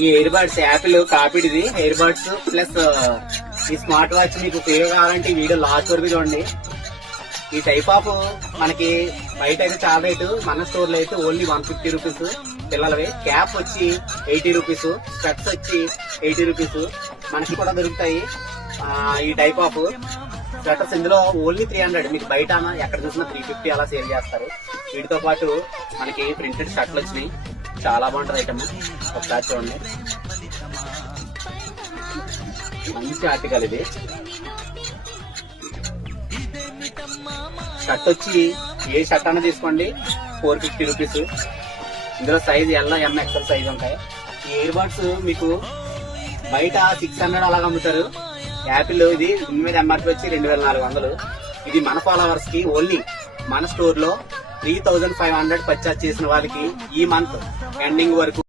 ఈ earbuds Apple కాపీడిది earbuds plus ఈ స్మార్ట్ వాచ్ మీకు ఫ్రీగా కావాలంటే ఈ వీడియో లాస్ట్ వరకు చూడండి. ఈ టైప్ ఆఫ్ మనకి బయట అయితే చాలా రేటు, మన స్టోర్ లో అయితే ఓన్లీ 150 రూపీస్ పిల్లలవి. క్యాప్ వచ్చి 80 రూపీస్, స్పెట్స్ వచ్చి 80 రూపీస్ మనకి కూడా దొరుకుతాయి. ఈ టైప్ ఆఫ్ స్వెటర్స్ ఇందులో ఓన్లీ 300, మీకు బయట ఎక్కడ చూసినా 350 అలా సేల్ చేస్తారు. వీటితో పాటు మనకి ప్రింటెడ్ షర్ట్లు వచ్చినాయి, చాలా బాగుంటది ఐటమ్. ఒకసారి చూడండి, మంచి ఆర్టికల్ ఇది. షర్ట్ వచ్చి ఏ షర్ట్ అన్నా తీసుకోండి 450 రూపీస్. ఇందులో సైజ్ ఎల్ ఎక్సెల్ సైజ్ ఉంటాయి. ఈ ఇయర్ బడ్స్ మీకు బయట 600 అలాగ అమ్ముతారు. యాపిల్ ఇది దీని మీద ఎంఆర్పీ వచ్చి 2400. ఇది మన ఫాలోవర్స్ కి ఓన్లీ మన స్టోర్ లో 3500 పర్చేస్ చేసిన వాళ్ళకి ఈ మంత్ ఎండింగ్ వరకు